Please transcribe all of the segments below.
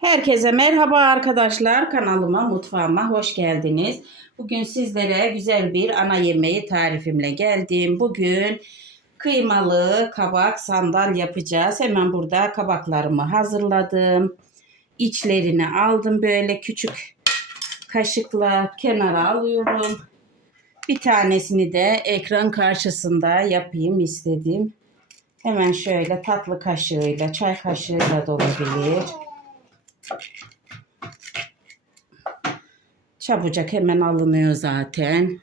Herkese merhaba arkadaşlar. Kanalıma, mutfağıma hoş geldiniz. Bugün sizlere güzel bir ana yemeği tarifimle geldim. Bugün kıymalı kabak sandal yapacağız. Hemen burada kabaklarımı hazırladım. İçlerini aldım böyle küçük kaşıkla kenara alıyorum. Bir tanesini de ekran karşısında yapayım istedim. Hemen şöyle tatlı kaşığıyla, çay kaşığıyla da olabilir. Çabucak hemen alınıyor zaten.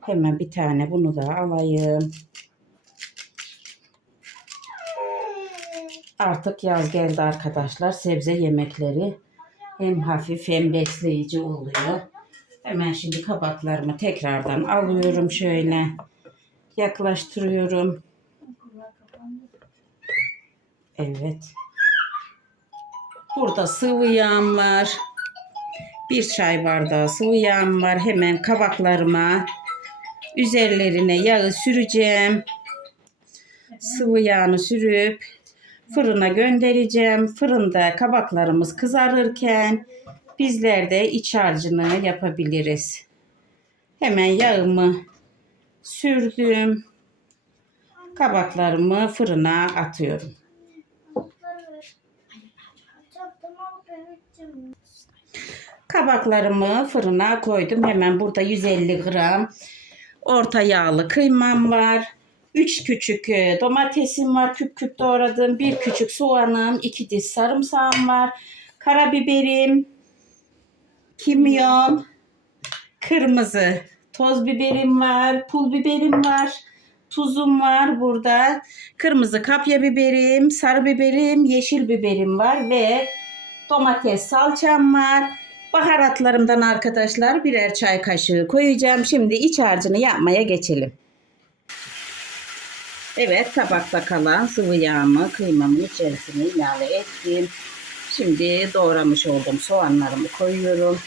Hemen bir tane bunu da alayım. Artık yaz geldi arkadaşlar. Sebze yemekleri hem hafif hem besleyici oluyor. Hemen şimdi kabaklarımı tekrardan alıyorum şöyle. Yaklaştırıyorum. Evet. Burada sıvı yağım var. Bir çay bardağı sıvı yağım var. Hemen kabaklarıma üzerlerine yağı süreceğim. Sıvı yağını sürüp fırına göndereceğim. Fırında kabaklarımız kızarırken bizler de iç harcını yapabiliriz. Hemen yağımı sürdüm. Kabaklarımı fırına atıyorum. Kabaklarımı fırına koydum. Hemen burada 150 gram orta yağlı kıymam var. 3 küçük e, domatesim var küp küp doğradım. 1 küçük soğanım, 2 diş sarımsağım var. Karabiberim, kimyon, kırmızı toz biberim var, pul biberim var. Tuzum var burada. Kırmızı kapya biberim, sarı biberim, yeşil biberim var ve domates salçam var. Baharatlarımdan arkadaşlar birer çay kaşığı koyacağım. Şimdi iç harcını yapmaya geçelim. Evet tabakta kalan sıvı yağımı kıymamın içerisine ilave ettim. Şimdi doğramış olduğum soğanlarımı koyuyorum.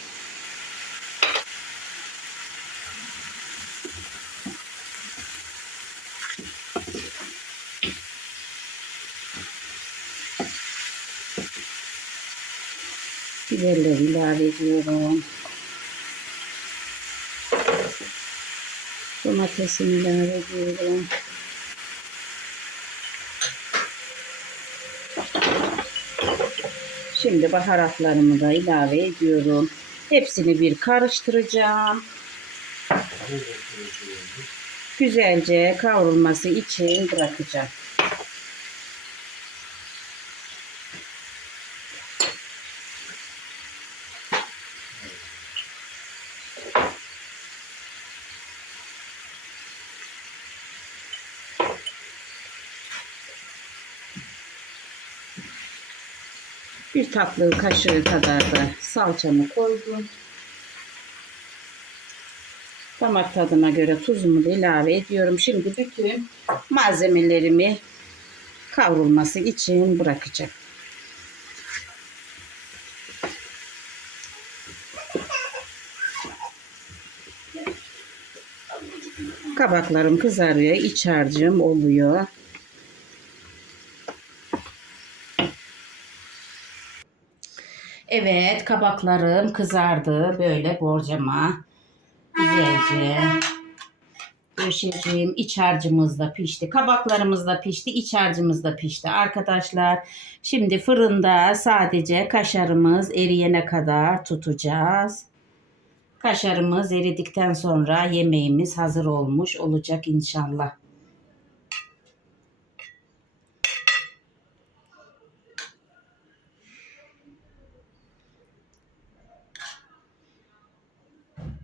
Biberleri ilave ediyorum. Domatesimi ilave ediyorum. Şimdi baharatlarımı da ilave ediyorum. Hepsini bir karıştıracağım. Güzelce kavrulması için bırakacağım. Bir tatlı kaşığı kadar da salçamı koydum. Damak tadına göre tuzumu da ilave ediyorum. Şimdi bütün malzemelerimi kavrulması için bırakacağım. Kabaklarım kızarıyor, iç harcım oluyor. Evet kabaklarım kızardı. Böyle borcama güzelce döşeceğim. İç harcımız da pişti kabaklarımız da pişti iç harcımız da pişti arkadaşlar. Şimdi fırında sadece kaşarımız eriyene kadar tutacağız. Kaşarımız eridikten sonra yemeğimiz hazır olmuş olacak inşallah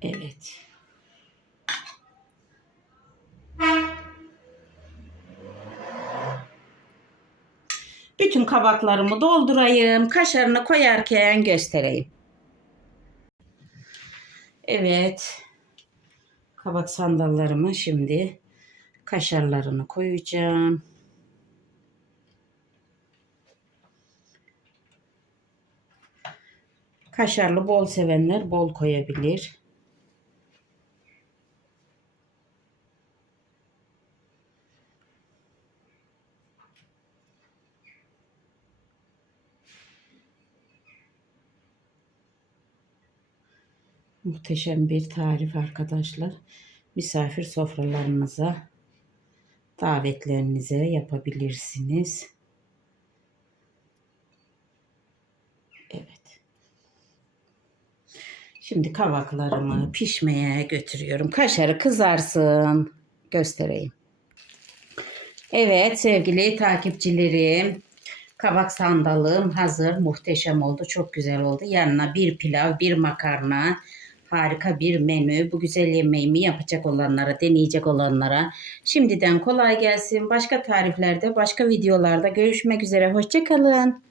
Evet. Bütün kabaklarımı doldurayım. Kaşarını koyarken göstereyim. Evet. Kabak sandallarımı şimdi kaşarlarını koyacağım. Kaşarlı bol sevenler bol koyabilir. Muhteşem bir tarif arkadaşlar. Misafir sofralarınıza, davetlerinize yapabilirsiniz. Evet. Şimdi kavaklarımı pişmeye götürüyorum. Kaşarı kızarsın. Göstereyim. Evet sevgili takipçilerim. Kavak sandalım hazır. Muhteşem oldu. Çok güzel oldu. Yanına bir pilav, bir makarna. Harika bir menü. Bu güzel yemeğimi yapacak olanlara, deneyecek olanlara şimdiden kolay gelsin. Başka tariflerde, başka videolarda görüşmek üzere. Hoşçakalın.